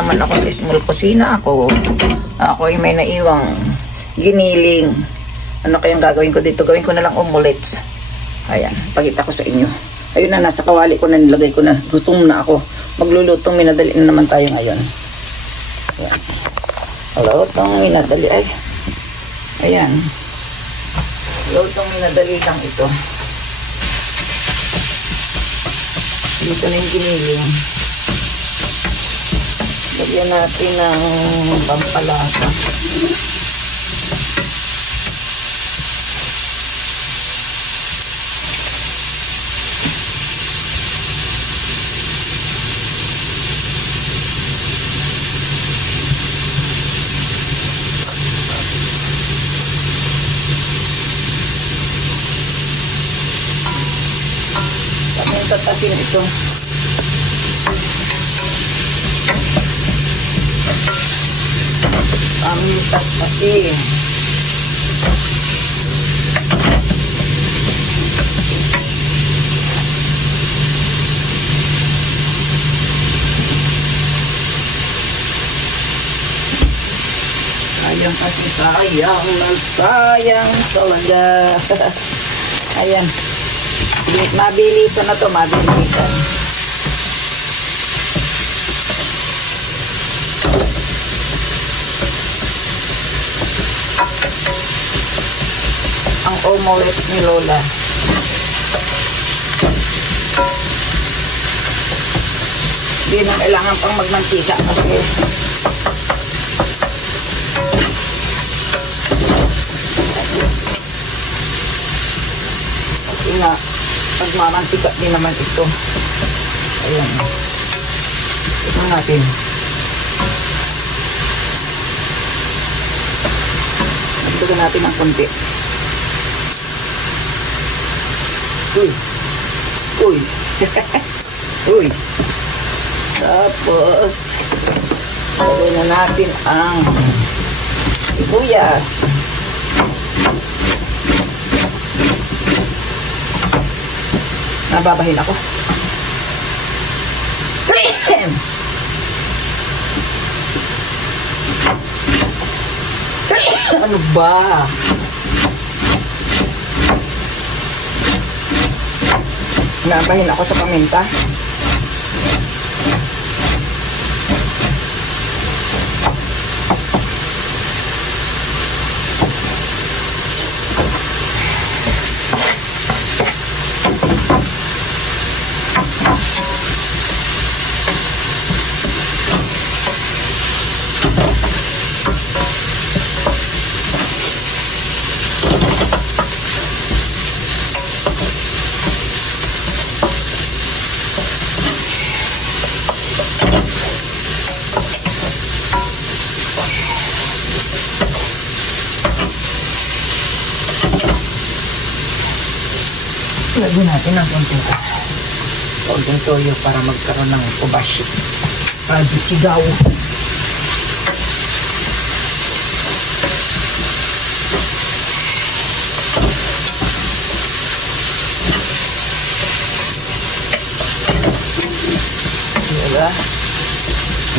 naman ako sa small kusina. Ako ay may naiwang giniling. Ano kayang gagawin ko dito? Gawin ko na lang omelets. Ayan, pakita ko sa inyo. Ayun na, nasa kawali ko na, nilagay ko na. Gutom na ako. Maglulutong minadali na naman tayo ngayon. Ayan. Lutong minadali. Ay. Ayan. Lutong minadali lang ito. Dito na yung giniling. Lagyan natin ng pampalasa. Tatasin ito. Tatasin. Sayang kasi sayang na sayang talaga. Ayan. Mabilisan na to, mabilisan. Ang omelets ni Lola. Hindi na kailangan pang magmantika kasi nga pagmamantika din naman ito. Ayan. Ito natin. Nagdagan natin ng konti. Uy. Uy. Uy. Tapos lagyan na natin ang sibuyas. Nababahin ako. Ano ba? Nababahin ako sa paminta. Lagyan natin ng konting toyo para magkaroon ng ubashi. Para bichigaw. Diba?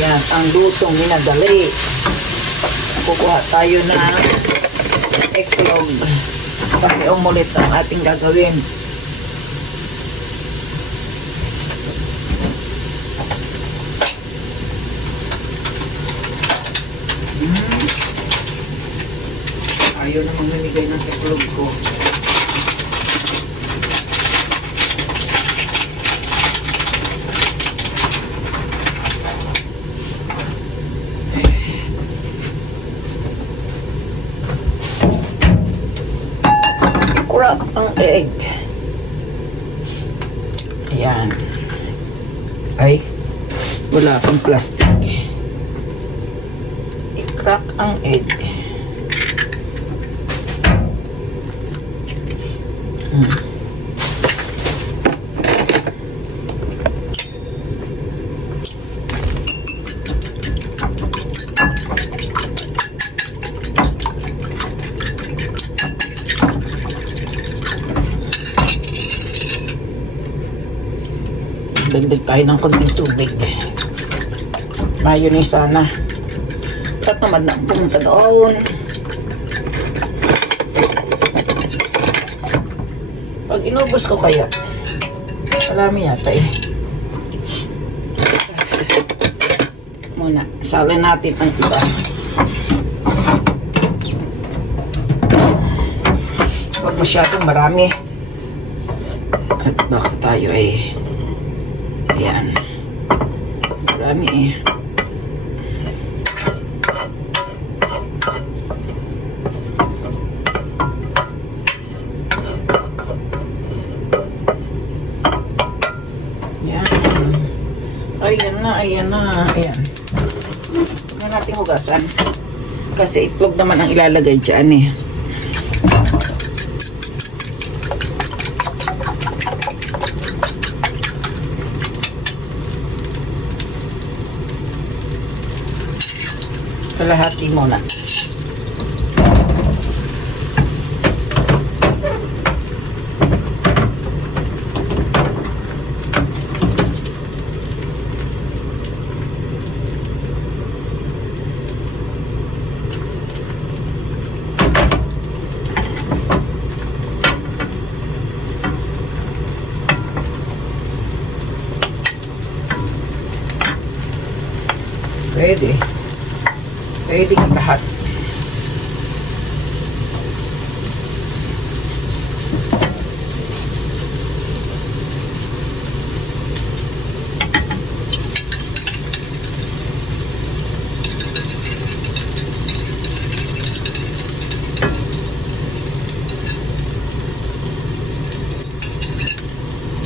Yan, ang lutong minadali. Kukuha tayo ng eklog. Kasi omelets ang ating gagawin. Ayaw namang namigay ng eklog ko. Crack ang egg. Ayan. Ay, wala akong plastic. I-crack ang egg. Dagdag tayo ng konting tubig. Mayonnaise sana. At naman na pumunta doon. Pag inubos ko kaya, marami yata eh. Muna, salan natin ang iba. Huwag masyadong marami. At baka tayo ay ayan. Marami eh. Ayan. Ayan na, ayan na, ayan. Huwag na natin hugasan. Kasi itlog naman ang ilalagay dyan eh. Kalahati muna. Pwede. Pwede ang lahat.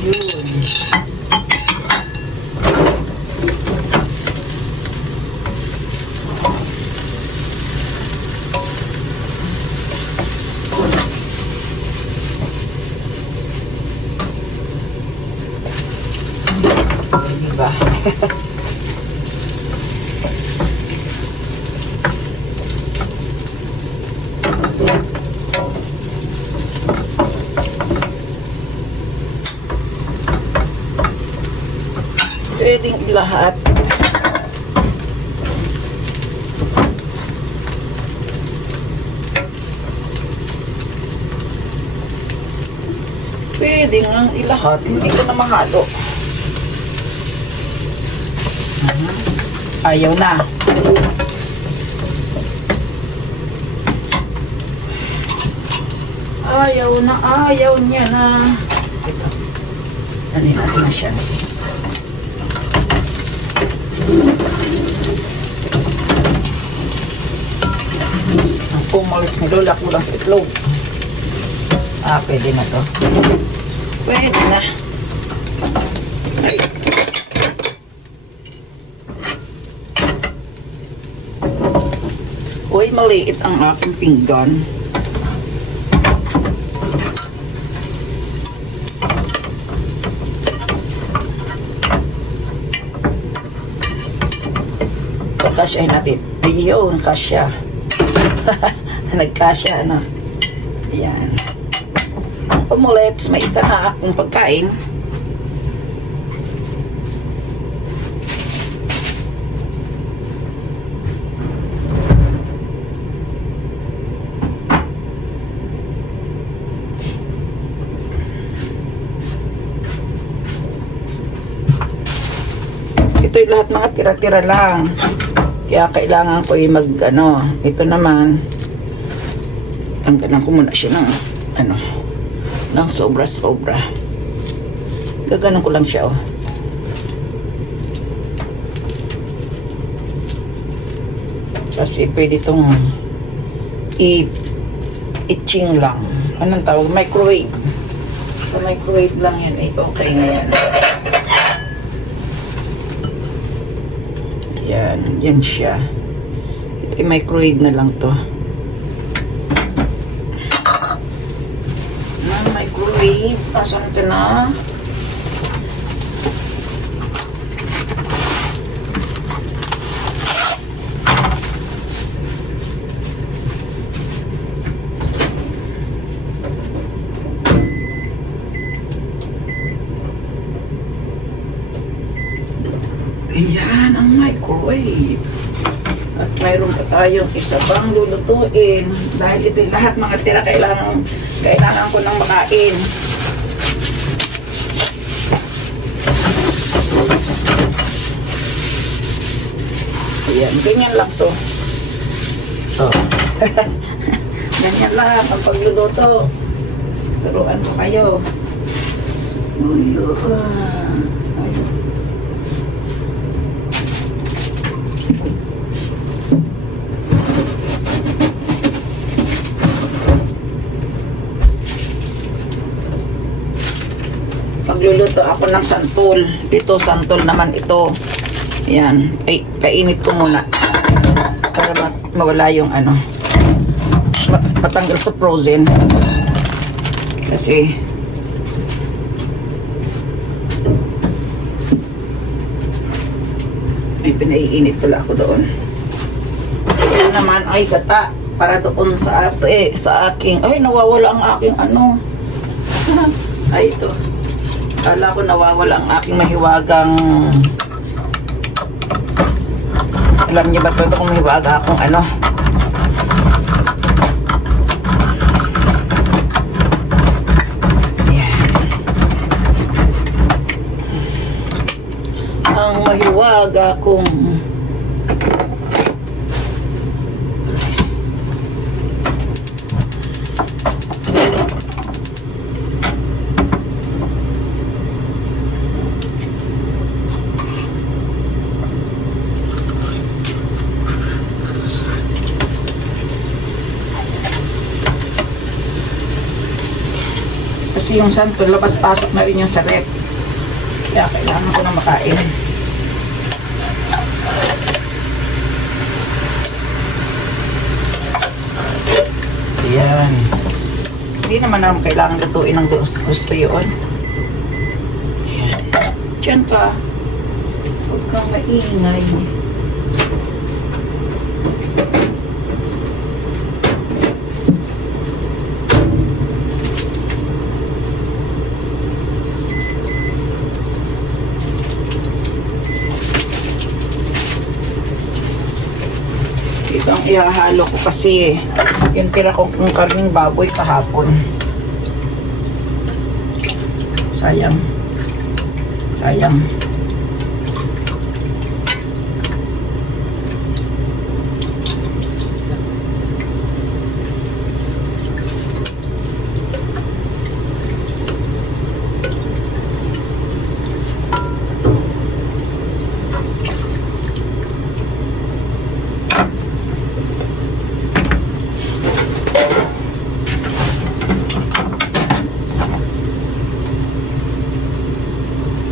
Yun. Diba? Pwedeng lahat. Pwede nga ilahat, hindi ko na mahalo. Ayaw na. Ayaw niya na. Ito. Ano natin na siya. Ang pumulits ni Lola kulang sa itlog. Pwede na to. Pwede na. Ay. Uy, maliit ang aking pinggan. Kasyahin natin. Ayun, kasya. Nagkasya, ano. Ayan. Pumulits, may isa na akong pagkain. Ito'y lahat mga tira-tira lang. Kaya kailangan ko yung ito naman, tanggalan ko muna siya ng, ng sobra-sobra. Gaganon ko lang siya, oh. Kasi pwede itong itching lang. Anong tawag? Microwave. Sa microwave lang yan, okay na yan. Yan siya. Ito ay microwave na lang to. Microwave. Asan ito na? Ayan ang microwave. 5. At mayroon pa tayong isa pang lulutuin. Dahil ito lahat mga tira, kailangan ko nang makain. Ayan, ganyan lang to. Oh. Ganyan lang ang pagluluto. Turuan ko kayo. Ayun. Magluluto ako ng santol. Dito, santol naman ito. Ayan. Ay, kainit ko muna. Para mawala yung ano. Matanggal sa frozen. Kasi may pinaiinit pala ako doon. Ayan naman ay gata. Para doon sa aking, ay nawawala ang aking ano. Ay ito. Kala ko nawawala ang aking mahiwagang, alam niyo ba ito kung mahiwaga akong ano? Ayan. Ang mahiwaga kong kasi yung santol, labas-pasok na rin yung sa rep. Kaya kailangan ko na makain. Ayan. Hindi naman naman kailangan lutuin ng gusto yun. Ayan. Diyan ka. Huwag kang maingay. Ito ang ihahalo ko kasi yung tira ko kung karning baboy kahapon. Sayang. Sayang.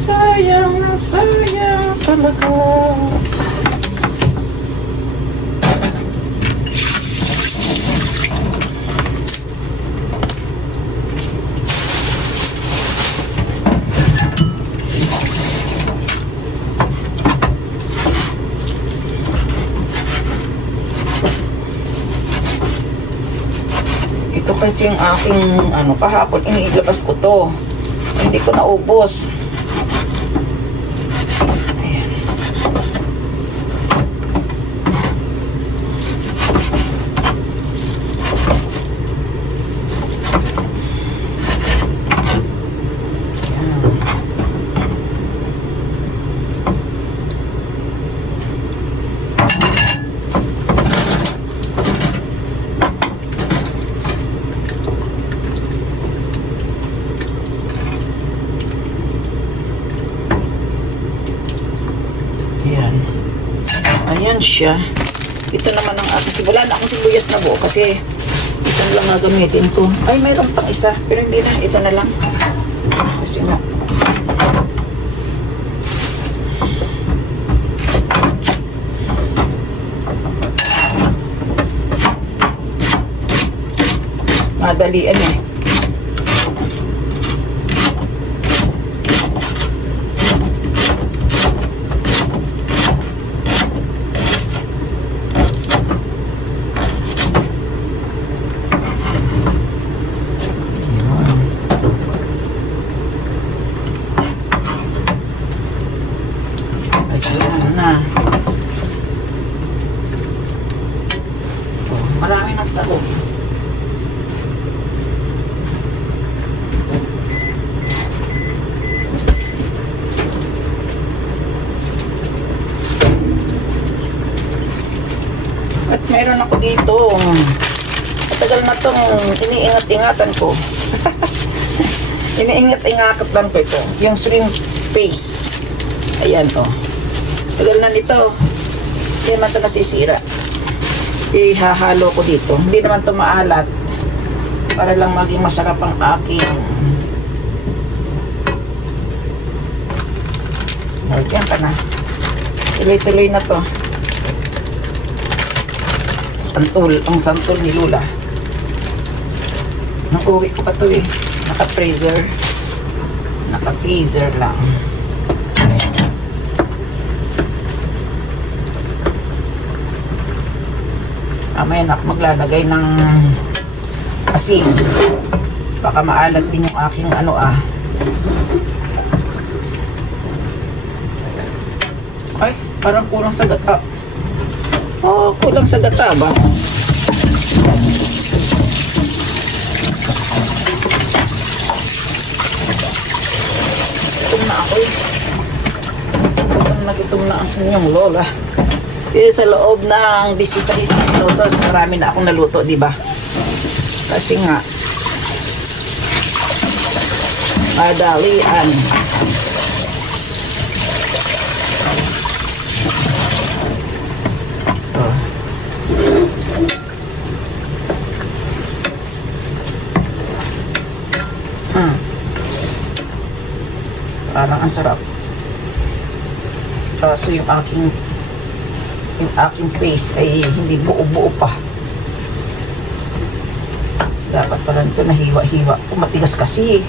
Sayang na sayang talaga. Ito kasi yung aking ano kahapon, inilabas ko to. Hindi ko naubos. Ayan siya. Ito naman ang aking. Wala na akong sibuyas na buo kasi ito lang nga gamitin ko. Ay, mayroon pang isa. Pero hindi na. Ito na lang. Kasi nga. Madalian eh. Marami ng sahog. At mayroon ako dito. Matagal na itong iniingat-ingatan ko. Iniingat-ingatan ko ito. Yung shrimp paste. Ayan o. Tagal na nito. Hindi naman ito nasisira. Ihahalo ko dito. Hindi naman ito maalat. Para lang maging masarap ang aking. Diyan ka na. Tuloy-tuloy na to. Ang santol ni Lula. Nang uwi ko pa to eh. Naka-freezer. Naka-freezer lang. Mamaya na ako maglalagay ng asin. Baka maalat din yung aking Ay, parang kulang sa gata. Oh, kulang sa gata ba? Gutom na ako eh. Gutom na ang inyong lola. Kasi sa loob ng 16 minutos, marami na akong naluto, di ba? Kasi nga, madalian. Parang ang sarap. Kaso yung aking face ay hindi buo-buo pa. Dapat pala nito nahiwa-hiwa. Matigas kasi.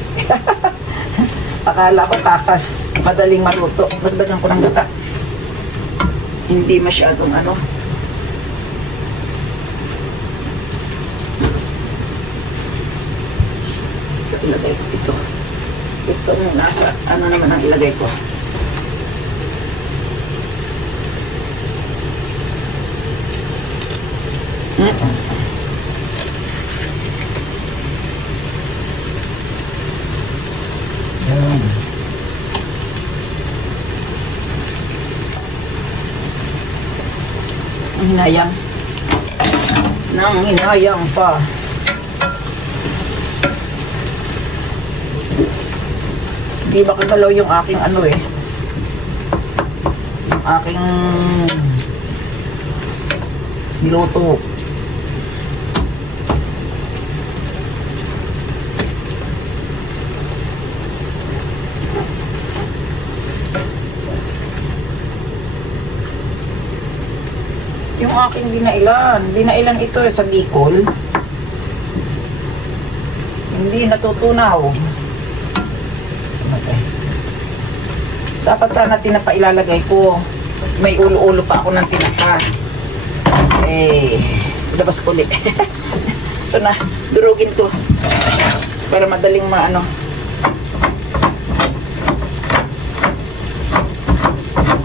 Akala ko madaling maluto. Dagdagan ko ng gata. Hindi masyadong ilagay ko ito. Itong nasa, naman ang ilagay ko. Ang hinayang. Nang hinayang pa. Hindi makagalaw yung aking yung aking niluto. Yung aking dinailan ito sa Bicol. Hindi natutunaw. Dapat sana tinapa ilalagay ko. May ulo-ulo pa ako ng tinapa. Labas ko ulit. Ito na, durugin ko. Para madaling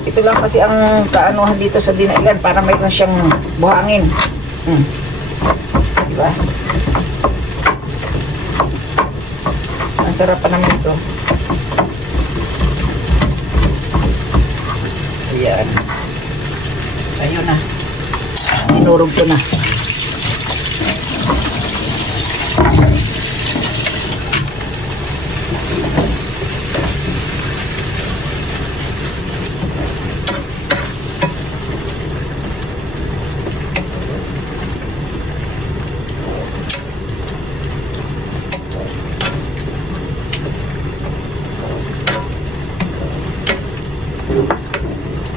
Ito lang kasi ang kaanohan dito sa dinailan para mayroon siyang buhangin. Diba? Ang sarap pa naman ito. Ayan. Ayun na. Inurog ko na.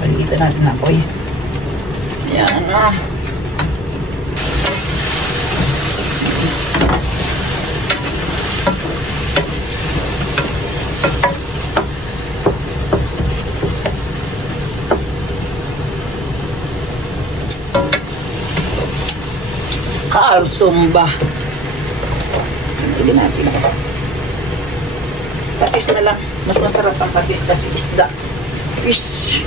Palitan natin na po eh. Ayan na. Kalsumba. Hindi natin. Patis na lang. Mas masarap ang patis kasi isda. Fish.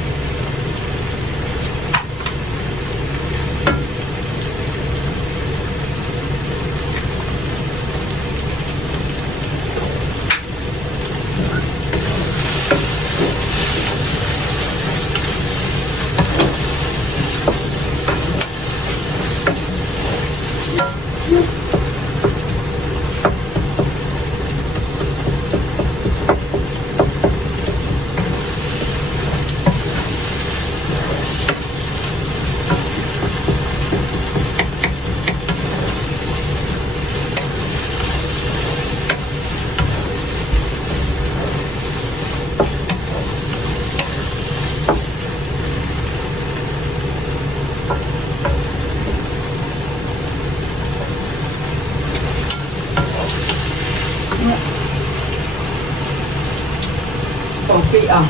ah.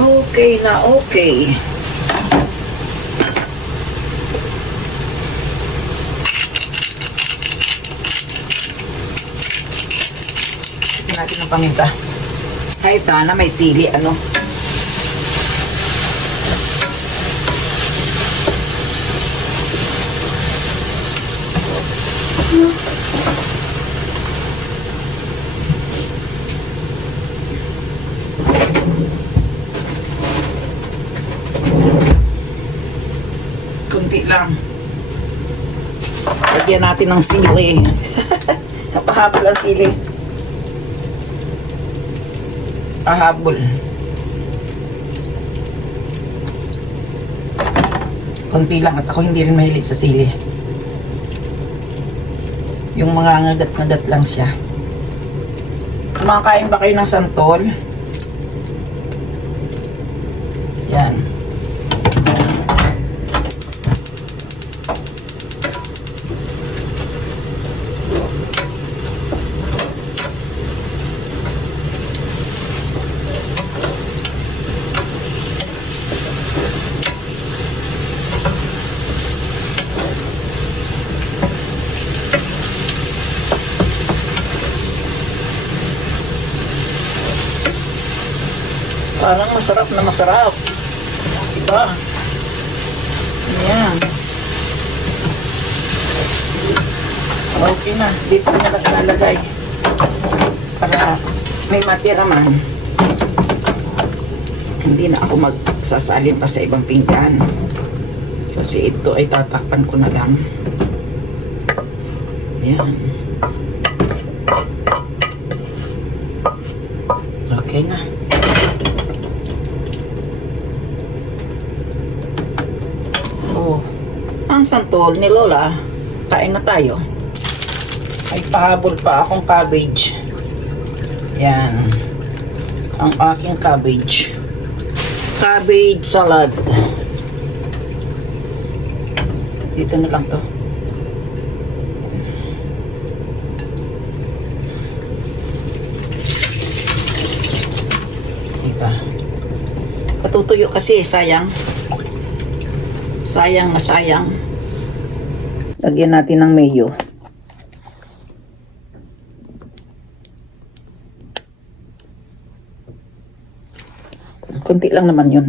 Okay na okay. Ito natin ang paminta. Ay, sana may sili, ano. Kunti lang. Lagyan natin ng sili. Napahabol ang sili. Pahabol. Kunti lang at ako hindi rin mahilig sa sili. Yung mga ngagat-ngagat lang siya. Kumakain ba kayo ng santol? Yan. Parang masarap na masarap. Diba? Ayan. Okay na. Dito na lang nalagay. Para may matira man. Hindi na ako magsasalin pa sa ibang pinggan. Kasi ito ay tatakpan ko na lang. Ayan. Okay na. Oh, ang santol ni Lola, kain na tayo. Ay pahabol pa akong cabbage. Yan. Ang aking cabbage. Cabbage salad. Dito na lang to. Diba? Patutuyo kasi, sayang. Sayang na sayang. Lagyan natin ng mayo. Kunti lang naman yun.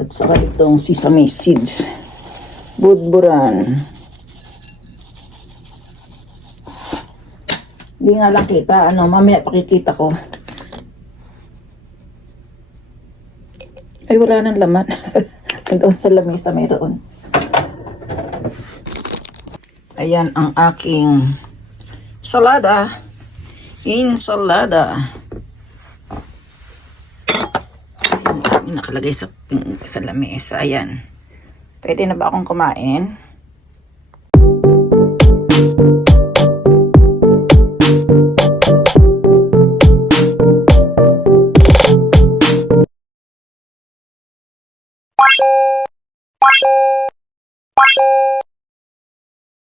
At saka itong sesame seeds. Budburan. Hindi nga lang kita. Ano, mamaya pakikita ko. Ay, wala nang laman. Doon sa lamesa mayroon. Ayan ang aking salada. Insalada. Ayan, nakalagay sa lamesa. Ayan. Pwede na ba akong kumain?